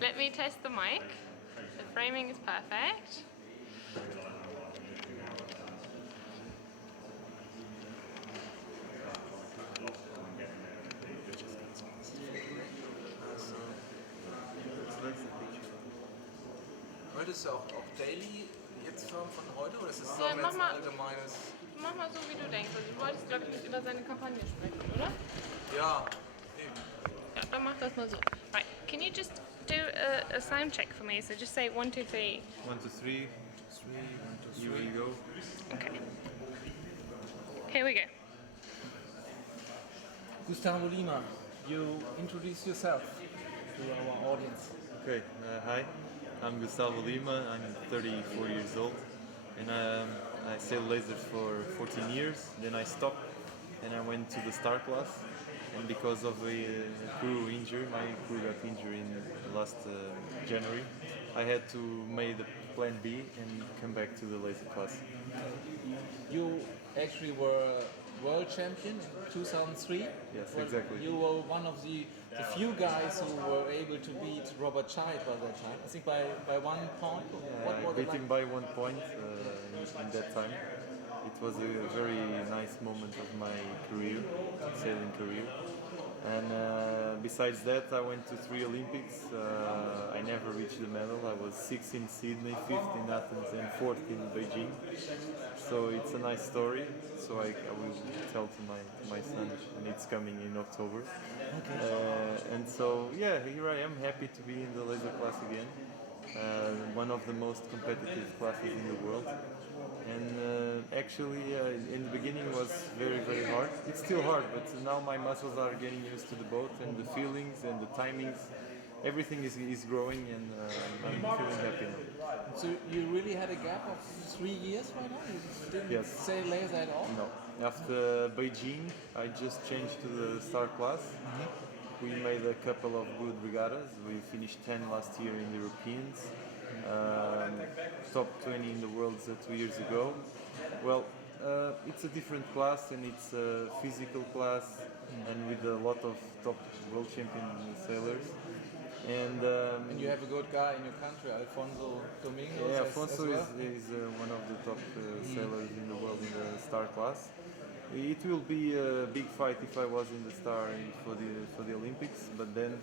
Let me test the mic. The framing is perfect. Wolltest du auch Daily jetzt von heute oder ist es so Ja, jetzt ein allgemeines? Mach mal so, wie du denkst. Also, du wolltest, glaube ich, nicht über seine Kampagne sprechen, oder? Ja, eben. Ja, dann mach das mal so. Right, can you just do a sound check for me? So just say 1, 2, 3. 1, 2, 3. 1, 2, 3. Here we go. Okay. Here we go. Gustavo Lima, you introduce yourself to our audience. Okay, hi. I'm Gustavo Lima. I'm 34 years old, and I sailed lasers for 14 years. Then I stopped, and I went to the star class. And because of a crew injury, my crew got injured in last January. I had to make the plan B and come back to the laser class. You actually were world champion in 2003. Yes, exactly. You were one of the few guys who were able to beat Robert Child by that time. I think by 1 point. I beat him by 1 point in that time. It was a very nice moment of my career, sailing career. And besides that, I went to 3 Olympics. I never reached the medal. I was 6th in Sydney, 5th in Athens, and 4th in Beijing. So it's a nice story. So I will tell to my son, and it's coming in October. Okay. And so yeah, here I am, happy to be in the laser class again. One of the most competitive classes in the world. And actually, in the beginning it was very, very hard. It's still hard, but now my muscles are getting used to the boat and the feelings and the timings. Everything is growing, and I'm feeling happy now. So you really had a gap of 3 years right now? You didn't sail laser at all? No. After Beijing, I just changed to the star class. We made a couple of good regattas. We finished 10 last year in the Europeans. Top 20 in the world 2 years ago. Well, it's a different class, and it's a physical class, and with a lot of top world champion sailors. And you have a good guy in your country, Alfonso Domingos. Yeah, Alfonso is one of the top sailors in the world in the star class. It will be a big fight if I was in the star for the Olympics, but then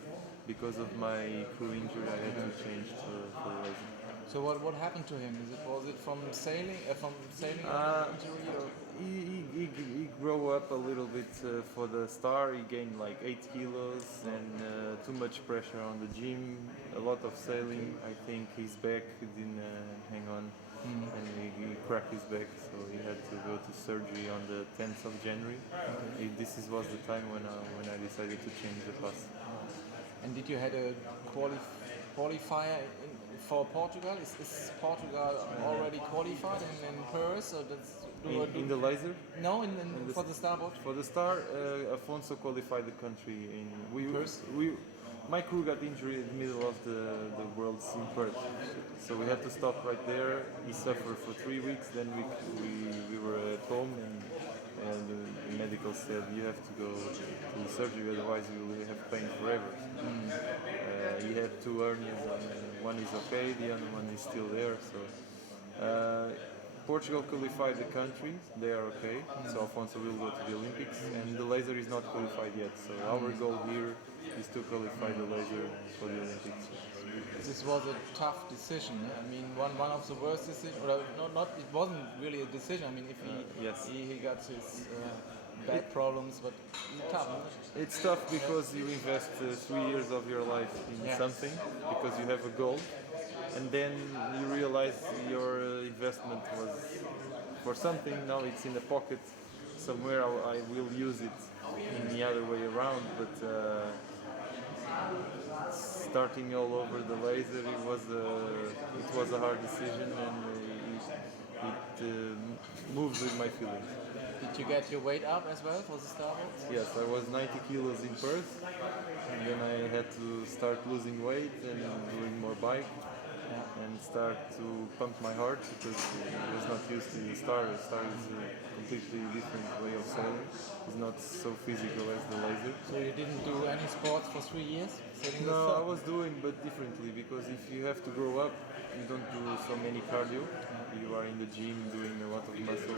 because of my crew injury, I had to change for the laser. So what happened to him? Was it from sailing injury? Or? He grew up a little bit for the star. He gained like 8 kilos and too much pressure on the gym. A lot of sailing. I think his back didn't hang on, and he cracked his back, so he had to go to surgery on the 10th of January. This was the time when I decided to change the class. And did you had a qualifier for Portugal? Is Portugal already qualified in Perth? Or in the laser? No, for the starboard. For the star, Afonso qualified the country in Perth. My crew got injured in the middle of the Worlds in Perth, so we had to stop right there. He suffered for 3 weeks. Then we were at home, and the medical said you have to go to the surgery, otherwise you will have pain forever. He had 2 hernias, and one is okay, the other one is still there. So Portugal qualified the country, they are okay. So Alfonso will go to the Olympics, and the laser is not qualified yet. So our goal here is to qualify the laser for the Olympics. This was a tough decision. I mean, one of the worst decisions. Or not. It wasn't really a decision. I mean, if he got his back problems, but it's tough. It's tough because you invest 3 years of your life in something because you have a goal, and then you realize your investment was for something. Now it's in the pocket somewhere. I will use it in the other way around, but. Starting all over the laser, it was a hard decision, and it moves with my feelings. Did you get your weight up as well for the starboard? Yes, I was 90 kilos in Perth, and then I had to start losing weight and doing more bike, and start to pump my heart because I was not used to the star. The star is a completely different way of sailing. It's not so physical as the laser. So you didn't do any sports for 3 years? sailing No, with I was doing but differently because if you have to grow up, you don't do so many cardio. You are in the gym doing a lot of muscle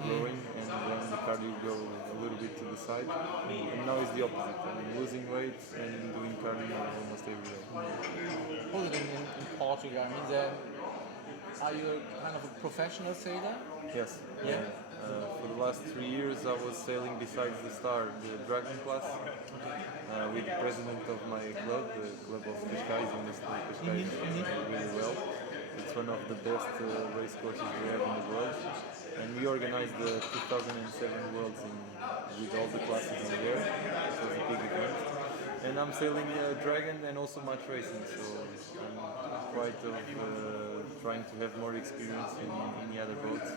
growing, and then the cardio go a little bit to the side. And now it's the opposite. I mean, losing weight and doing cardio almost every day. Hold it in Portugal. I mean, then, are you kind of a professional sailor? Yes. Yeah. For the last 3 years, I was sailing besides the Star, the Dragon class, with the president of my club, the club of Cascais, in the state Cascais, really well. It's one of the best race courses we have in the world, and we organized the 2007 Worlds with all the classes in there. It was a big event, and I'm sailing Dragon and also match racing, so I'm quite trying to have more experience in the other boats.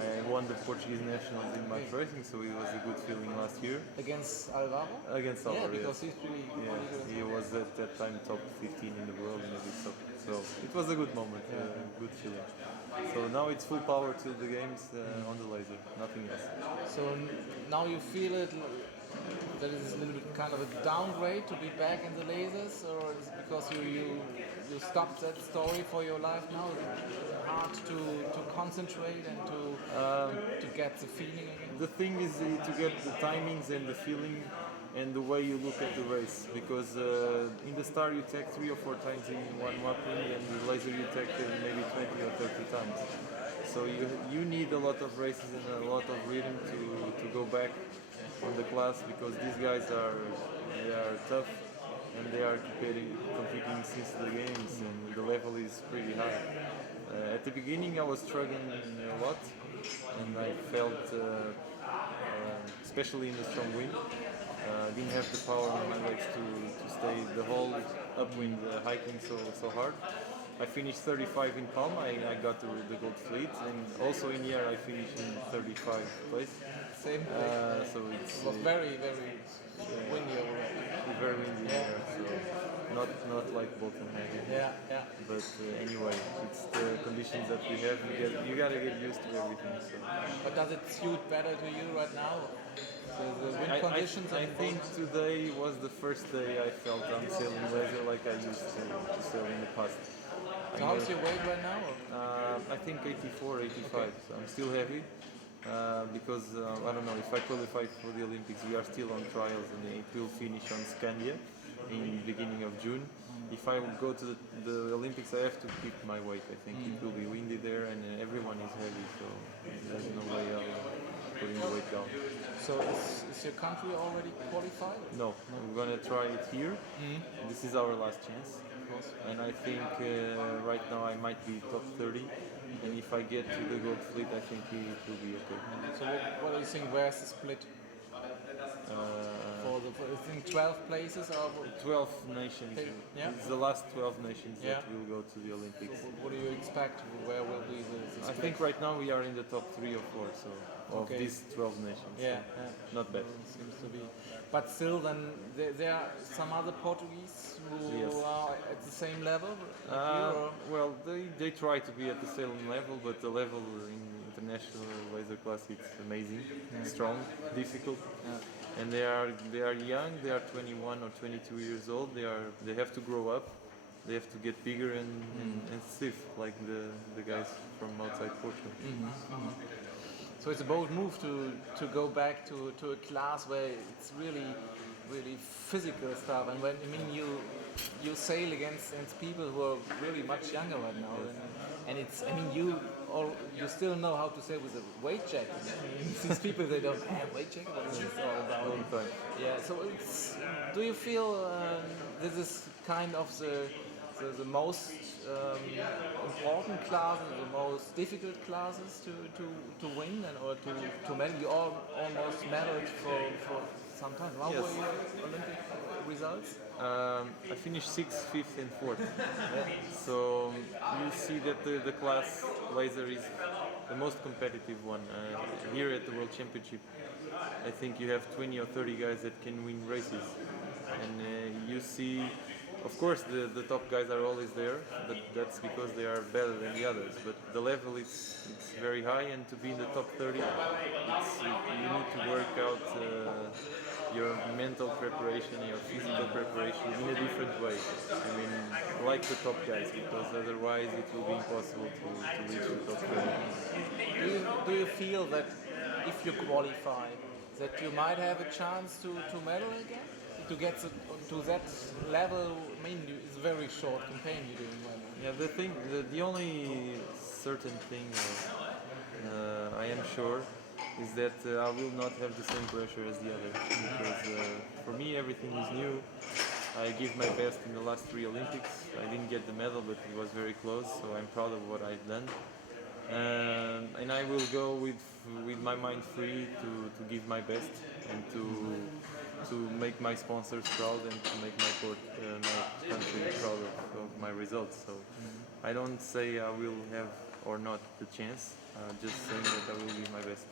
I won the Portuguese nationals in match racing, so it was a good feeling last year. Against Alvaro? Against Alvaro, Yeah, because yes. he's pretty good. He was at that time top 15 in the world, maybe so it was a good moment, good feeling. So now it's full power till the games on the laser, nothing else. So now you feel it that it's a little bit kind of a downgrade to be back in the lasers, or is it because you stopped that story for your life now? Is it hard to concentrate and to get the feeling again? The thing is to get the timings and the feeling and the way you look at the race, because in the Star you take 3 or 4 times in one mapping, and the laser you take maybe 20 or 30 times. So you need a lot of races and a lot of rhythm to go back on the class, because these guys are tough and they are competing since the games, and the level is pretty high. At the beginning I was struggling a lot, and I felt, especially in the strong wind, didn't have the power on my legs to stay the whole upwind hiking so hard. I finished 35 in Palma. I got the gold fleet, and also in here I finished in 35 place. Same place. So it was very windy over there. very windy here, so not like Boltenhagen. Yeah. But anyway, it's the conditions that we have. You gotta get used to everything. So. But does it suit better to you right now? The wind conditions? I think today was the first day I felt I'm sailing laser like I used to sail in the past. So how's your weight right now? I think 84, 85. Okay. So I'm still heavy because I don't know, if I qualify for the Olympics, we are still on trials, and it will finish on Scandia in the beginning of June. If I go to the Olympics, I have to keep my weight. I think it will be windy there, and everyone is heavy, so there's no way of putting the weight down. So is your country already qualified? No, we're gonna try it here. This is our last chance, and I think right now I might be top 30. And if I get to the gold fleet, I think it will be okay. So what do you think? Where's the split? For I think 12 places or 12 nations. Yeah. It's the last 12 nations that will go to the Olympics. So what do you expect? Where will be the split? I think right now we are in the top 3 or 4. So of these 12 nations. Yeah, so not bad. Seems to be. But still, then there are some other Portuguese who are at the same level. Well, they try to be at the same level, but the level in international laser class it's amazing, strong, difficult, and they are young. They are 21 or 22 years old. They have to grow up. They have to get bigger and stiff like the guys from outside Portugal. So it's a bold move to go back to a class where it's really physical stuff, and when you sail against people who are really much younger right now, and it's you still know how to sail with a weight jacket. These people, they don't have weight jacket. What is this all about? Yeah. So do you feel this is kind of the most important classes, the most difficult classes to win or to medal? You almost medaled for some time. How were your Olympic results? I finished 6th, 5th, and 4th. So you see that the class laser is the most competitive one. Here at the World Championship, I think you have 20 or 30 guys that can win races, and you see Of course, the top guys are always there, but that's because they are better than the others. But the level it's very high, and to be in the top 30, you need to work out your mental preparation, your physical preparation in a different way. I mean, like the top guys, because otherwise it will be impossible to reach the top 30. Do you feel that if you qualify, that you might have a chance to medal again? To get to that level, I mean, it's a very short campaign you're doing well. Yeah, the only certain thing I am sure is that I will not have the same pressure as the others because for me everything is new. I give my best in the last 3 Olympics. I didn't get the medal, but it was very close, so I'm proud of what I've done. And I will go with my mind free to give my best and to make my sponsors proud and to make my country proud of my results. So I don't say I will have or not the chance. Just saying that I will give my best.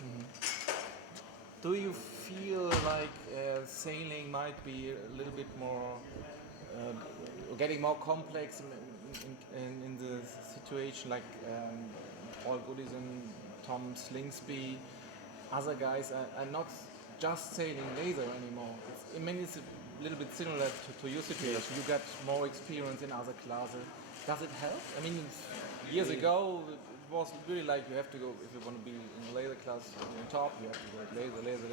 Do you feel like sailing might be a little bit more, getting more complex in the situation like Paul Goodison, Tom Slingsby, other guys are not just sailing laser anymore. I mean, it's a little bit similar to your situation. You got more experience in other classes. Does it help? I mean, years ago, it was really like you have to go, if you want to be in the laser class on top, you have to go laser.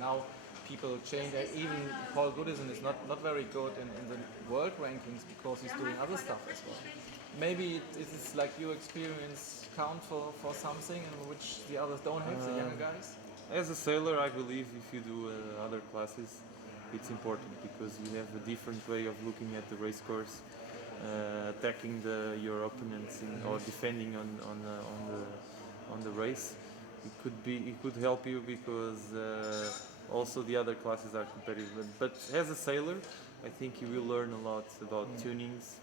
Now people change. Even Paul Goodison is not very good in the world rankings because he's doing other stuff as well. Maybe it is like your experience count for something in which the others don't have, the younger guys? As a sailor, I believe if you do other classes, it's important because you have a different way of looking at the race course, attacking your opponents or defending on the race. It could help you because also the other classes are competitive. But as a sailor, I think you will learn a lot about tunings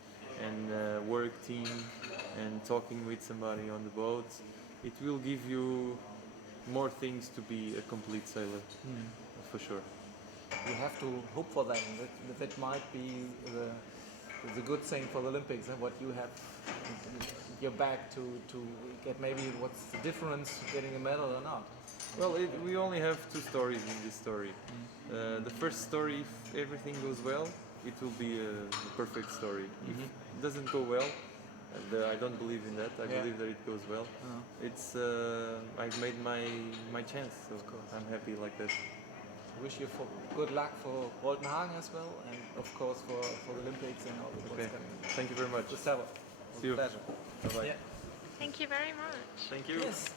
and work team and talking with somebody on the boat. It will give you more things to be a complete sailor, for sure. You have to hope for them. That might be the good thing for the Olympics and what you have in your back to get maybe what's the difference getting a medal or not. Well, we only have 2 stories in this story. The first story, if everything goes well, it will be a perfect story. If it doesn't go well, I don't believe in that. I believe that it goes well. It's I've made my chance, so I'm happy like that. Wish you good luck for Boltenhagen as well, and of course for the Olympics and all what's coming. Thank you very much. Gustavo, See you. pleasure. Bye bye. Yeah. Thank you very much. Thank you. Yes.